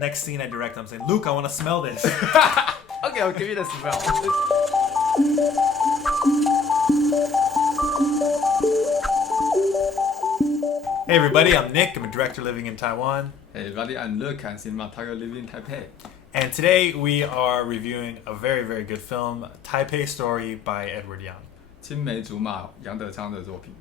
Next scene I direct, I'm saying, Luke, I want to smell this. Okay, I'll give you the smell. Hey everybody, I'm Nick. I'm a director living in Taiwan. Hey everybody, I'm Luke. I'm cinematographer living in Taipei. And today we are reviewing a very, very good film, Taipei Story by Edward Yang. 青梅竹马杨德昌的作品。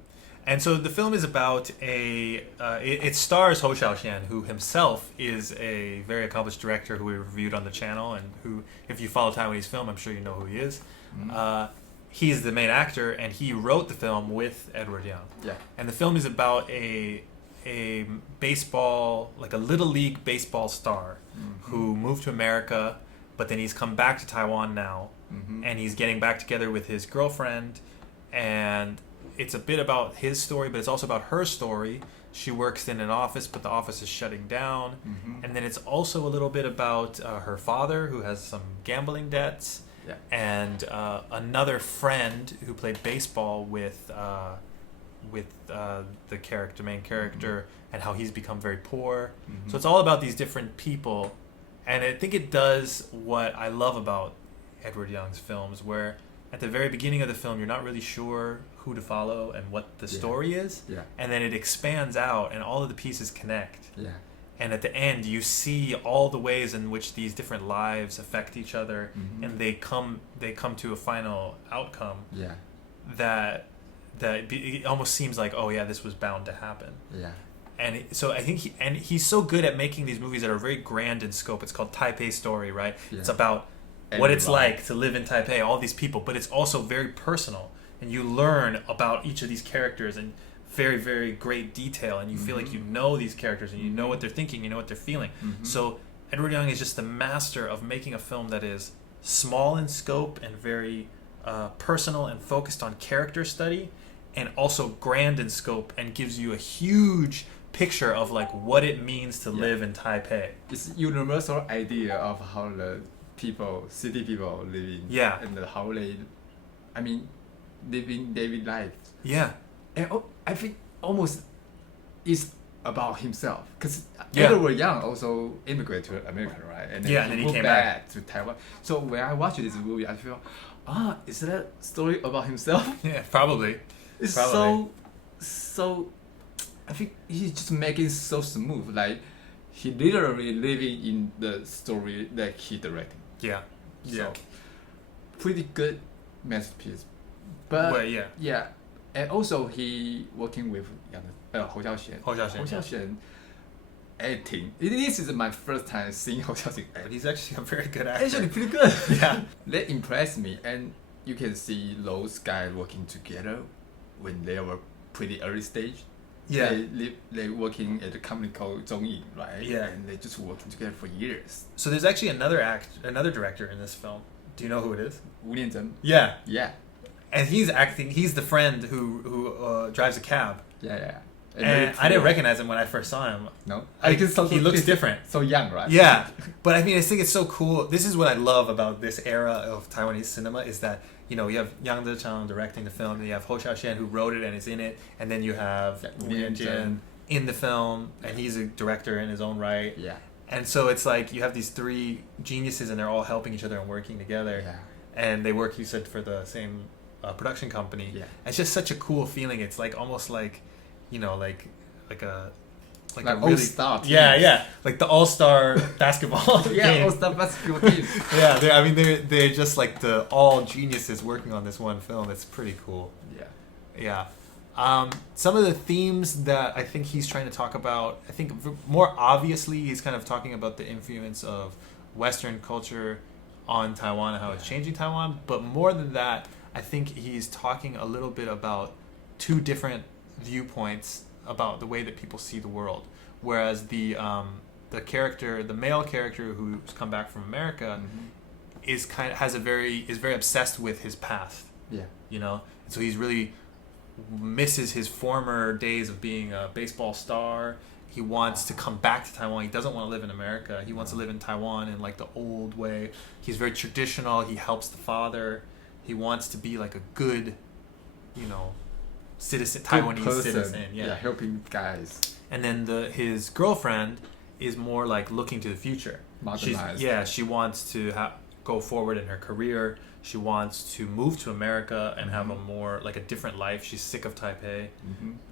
And so the film is about it stars Hsiao-hsien, who himself is a very accomplished director who we reviewed on the channel, and who, if you follow Taiwanese film, I'm sure you know who he is. He's the main actor, and he wrote the film with Edward Yang. Yeah. And the film is about a baseball, like a little league baseball star, who moved to America, but then he's come back to Taiwan now, and he's getting back together with his girlfriend, and it's a bit about his story, but it's also about her story. She works in an office, but the office is shutting down. And then it's also a little bit about her father, who has some gambling debts, and another friend who played baseball with the main character, and how he's become very poor. So it's all about these different people, and I think it does what I love about Edward Yang's films, where at the very beginning of the film, you're not really sure who to follow and what the story is. And then it expands out and all of the pieces connect. And at the end, you see all the ways in which these different lives affect each other, and they come to a final outcome that it almost seems like, oh yeah, this was bound to happen. And so I think he's so good at making these movies that are very grand in scope. It's called Taipei Story, right? It's about what it's like to live in Taipei, all these people, but it's also very personal, and you learn about each of these characters in very, very great detail, and you feel like you know these characters, and you know what they're thinking, you know what they're feeling. So Edward Yang is just the master of making a film that is small in scope and very personal and focused on character study, and also grand in scope, and gives you a huge picture of like what it means to live in Taipei. It's universal idea of how the city people living, and how they, living daily life. And I think almost it's about himself, because Edward Yang also immigrated to America, right? And then he moved back to Taiwan. So when I watch this movie, I feel, is that a story about himself? Yeah, probably. It's so. I think he's just making it so smooth. Like he literally living in the story that he directed. So, pretty good masterpiece. But and also he working with Hsiao-hsien acting. This is my first time seeing Hsiao-hsien act. But he's actually a very good actor. Actually pretty good. That impressed me, and you can see those guys working together when they were pretty early stage. They working at a company called Zhongyi, right? And they just working together for years. So there's actually another director in this film. Do you know who it is? Wu Lianzhen. Yeah. And he's acting. He's the friend who drives a cab. And I didn't recognize him when I first saw him. No, he looks different. So young, right? But I think it's so cool. This is what I love about this era of Taiwanese cinema, is that you have Yang Zechang directing the film, and you have Hsiao-hsien who wrote it and is in it, and then you have Wu Lianzhen in the film, and he's a director in his own right. And so it's like you have these three geniuses, and they're all helping each other and working together. And they work, you said, for the same production company. It's just such a cool feeling. It's like almost like, like a really, all-star team. Like the all-star basketball game. All-star basketball team. They're just like the all geniuses working on this one film. It's pretty cool. Some of the themes that I think he's trying to talk about, I think more obviously he's kind of talking about the influence of Western culture on Taiwan and how it's changing Taiwan. But more than that, I think he's talking a little bit about two different viewpoints about the way that people see the world. Whereas the male character who's come back from America is very obsessed with his past. And so he's really misses his former days of being a baseball star. He wants to come back to Taiwan. He doesn't want to live in America. He wants to live in Taiwan in like the old way. He's very traditional. He helps the father. He wants to be like a good, citizen, Taiwanese citizen. Helping guys. And then his girlfriend is more like looking to the future. Modernized. She wants to go forward in her career. She wants to move to America and have a more like a different life. She's sick of Taipei.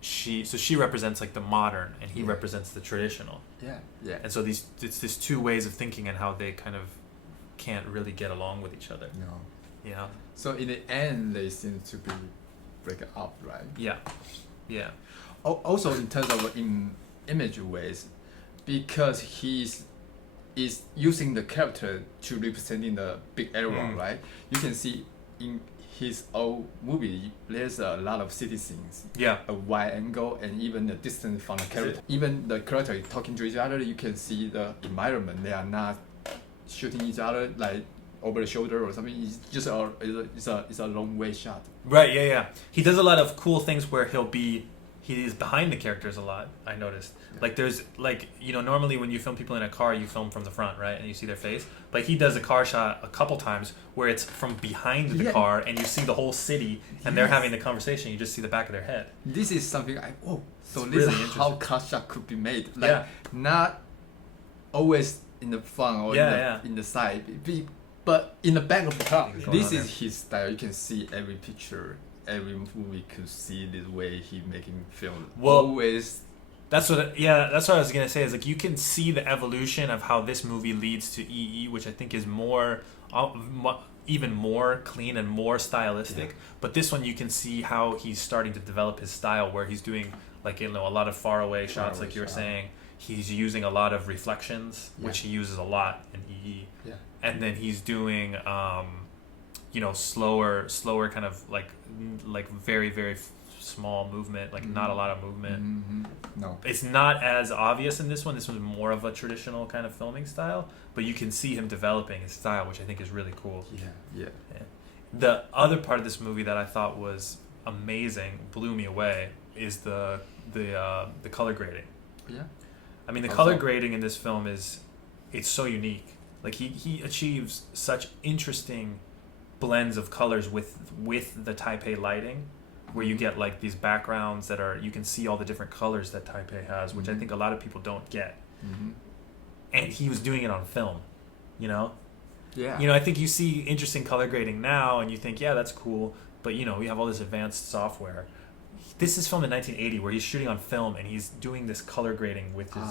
She represents like the modern, and he represents the traditional. Yeah. And so it's these two ways of thinking and how they kind of can't really get along with each other. No. Yeah. So in the end, they seem to be breaking up, right? Yeah. Also, in terms of image ways, because is using the character to representing the big era, right? You can see in his old movie, there's a lot of city scenes. Yeah. A wide angle and even the distance from the character. Even the character talking to each other, you can see the environment. They are not shooting each other like over the shoulder or something. It's just it's a long way shot. Right. Yeah. He does a lot of cool things where he's behind the characters a lot. I noticed. Like there's like, you know, normally when you film people in a car, you film from the front, right, and you see their face. But he does a car shot a couple times where it's from behind the car, and you see the whole city, and they're having the conversation. You just see the back of their head. This is something so it's this really is how car shot could be made. Like not always in the front or in the side, but in the back of the car. This is his style. You can see every picture, every movie could see this way he making film. Well, always. That's what I was gonna say. Is like you can see the evolution of how this movie leads to EE, which I think is even more clean and more stylistic. But this one you can see how he's starting to develop his style, where he's doing like, you know, a lot of far away shots, like you were saying. He's using a lot of reflections, which he uses a lot in EE. Yeah. And then he's doing you know, slower kind of like very, very small movement, like not a lot of movement. No, it's not as obvious in this one. This one's more of a traditional kind of filming style, but you can see him developing his style, which I think is really cool. Yeah. The other part of this movie that I thought was amazing, blew me away, is the color grading. Yeah, I mean, the color grading in this film it's so unique. Like he achieves such interesting blends of colors with the Taipei lighting, where you get like these backgrounds that you can see all the different colors that Taipei has, which I think a lot of people don't get. And he was doing it on film, you know? Yeah. You know, I think you see interesting color grading now and you think, yeah, that's cool, but you know, we have all this advanced software. This is filmed in 1980 where he's shooting on film and he's doing this color grading with his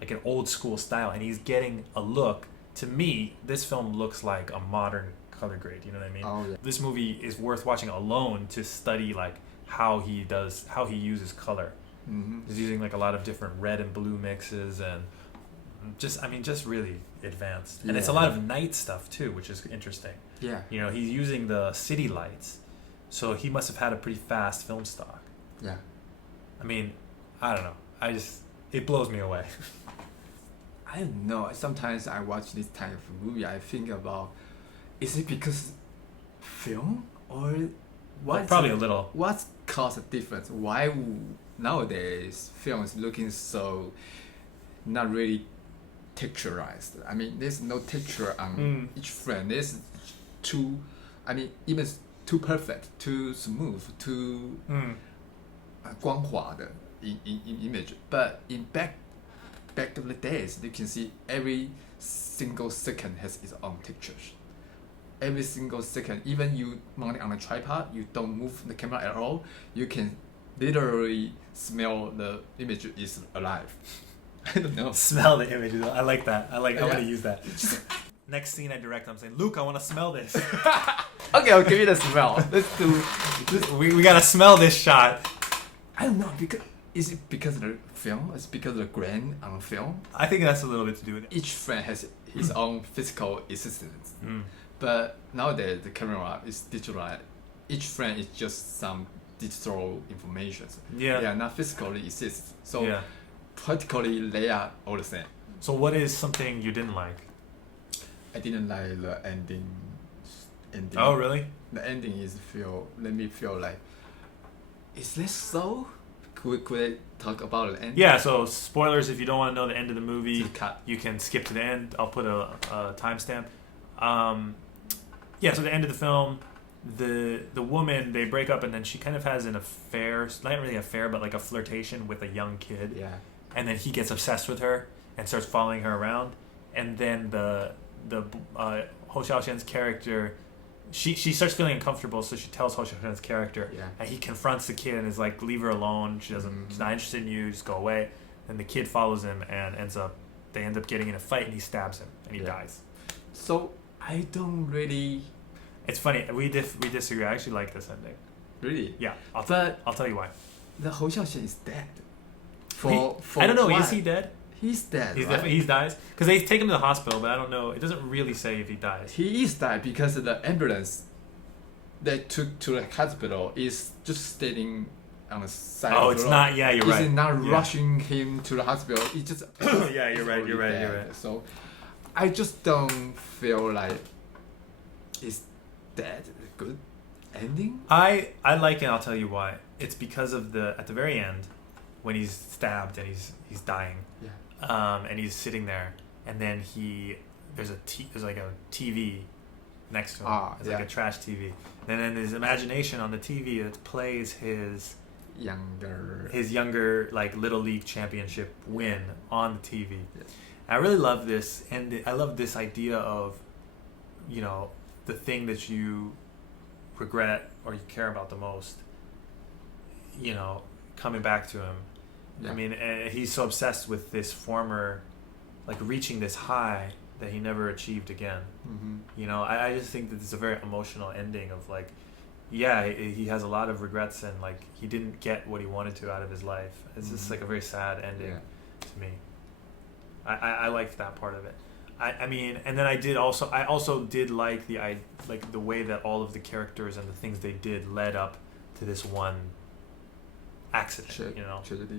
like an old school style, and he's getting a look. To me, this film looks like a modern color grade, you know what I mean? This movie is worth watching alone to study like how he uses color. He's using like a lot of different red and blue mixes, and just really advanced. And it's a lot of night stuff too, which is interesting. You know, he's using the city lights, so he must have had a pretty fast film stock. I mean, I don't know, it blows me away. I don't know, sometimes I watch this type of movie, I think about, is it because film or what? Well, probably a little. What caused the difference? Why nowadays films looking so not really texturized? I mean, there's no texture on each frame. There's even too perfect, too smooth, too 光滑的 in image. But in back of the days, you can see every single second has its own textures. Every single second, even you mount it on a tripod, you don't move the camera at all, you can literally smell the image is alive. I don't know. Smell the image. I like that. I'm gonna use that. Next scene I direct, I'm saying, Luke, I want to smell this. Okay, I'll give you the smell. Let's do this. We gotta smell this shot. I don't know, is it because of the film? Is it because of the grain on film? I think that's a little bit to do with it. Each frame has its own physical existence. But nowadays the camera is digital. Each frame is just some digital information. They are not physically exist. So practically they are all the same. So what is something you didn't like? I didn't like the ending. Oh really? The ending let me feel like, is this so? Could I talk about the ending? Yeah, so spoilers, if you don't want to know the end of the movie, you can skip to the end. I'll put a timestamp. So the end of the film, the woman, they break up, and then she kind of has an affair, not really affair, but like a flirtation with a young kid. And then he gets obsessed with her, and starts following her around. And then the Hsiao-hsien's character, she starts feeling uncomfortable, so she tells Hsiao-hsien's character, and he confronts the kid and is like, leave her alone. She's not interested in you. Just go away. And the kid follows him and they end up getting in a fight, and he stabs him and he dies. So I don't really. It's funny. We disagree. I actually like this ending. Really? Yeah. I'll tell you why. The Hsiao-hsien is dead. I don't know. Why? Is he dead? He's dead. He dies because they take him to the hospital, but I don't know. It doesn't really say if he dies. He is dead because the ambulance they took to the hospital is just standing on the side. Oh, of the it's road. not. Yeah, you're right. It's not rushing him to the hospital. It's just. Yeah, you're right. So, I just don't feel like is that a good ending? I like it. I'll tell you why. It's because of at the very end, when he's stabbed and he's dying. Yeah. And he's sitting there, and then there's like a TV next to him. It's like a trash TV. And then his imagination on the TV, it plays his younger like Little League championship win on the TV. Yes. I really love this, and I love this idea of, the thing that you regret or you care about the most, coming back to him. Yeah. I mean, he's so obsessed with this former, like reaching this high that he never achieved again. Mm-hmm. I just think that it's a very emotional ending of like, yeah, he has a lot of regrets and like he didn't get what he wanted to out of his life. It's just like a very sad ending to me. I liked that part of it. I mean, and then I also did like the way that all of the characters and the things they did led up to this one accident,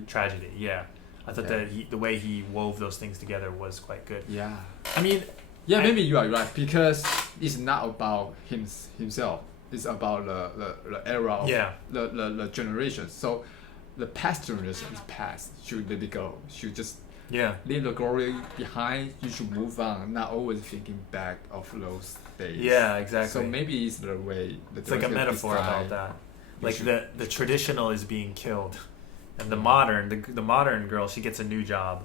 tragedy. Yeah, I thought that the way he wove those things together was quite good. Yeah, I mean, maybe you are right because it's not about himself. It's about the era of the generation. So the past generation is past. Should let it go. Should just leave the glory behind. You should move on. Not always thinking back of those days. Yeah, exactly. So maybe it's the way. It's like a metaphor about that. Like the traditional is being killed, and the modern girl, she gets a new job,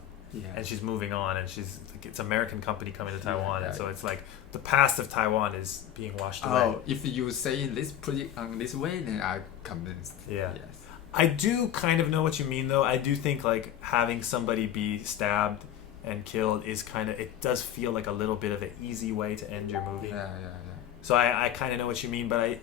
and she's moving on, and she's like, it's an American company coming to Taiwan, and so it's like the past of Taiwan is being washed away. Oh, if you say let's put it on this way, then I'm convinced. Yeah. Yes. I do kind of know what you mean, though. I do think like having somebody be stabbed and killed is it does feel like a little bit of an easy way to end your movie. Yeah. So I kind of know what you mean, but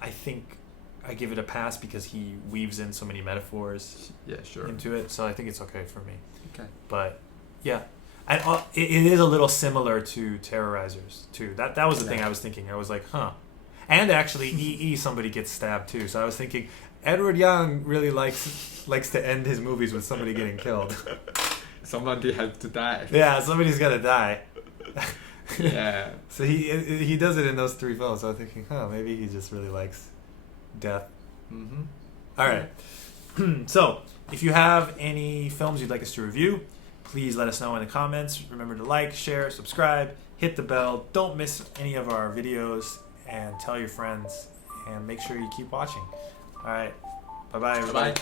I think I give it a pass because he weaves in so many metaphors into it. So I think it's okay for me. Okay. But yeah, and it is a little similar to Terrorizers too. That was the thing I was thinking. I was like, huh. And actually, somebody gets stabbed too. So I was thinking, Edward Young really likes to end his movies with somebody getting killed. Somebody has to die. Yeah, somebody's got to die. Yeah. So he does it in those three films. So I was thinking, maybe he just really likes death. Mm-hmm. All right. So if you have any films you'd like us to review, please let us know in the comments. Remember to like, share, subscribe, hit the bell. Don't miss any of our videos, and tell your friends, and make sure you keep watching. All right. Bye-bye, everybody. Bye.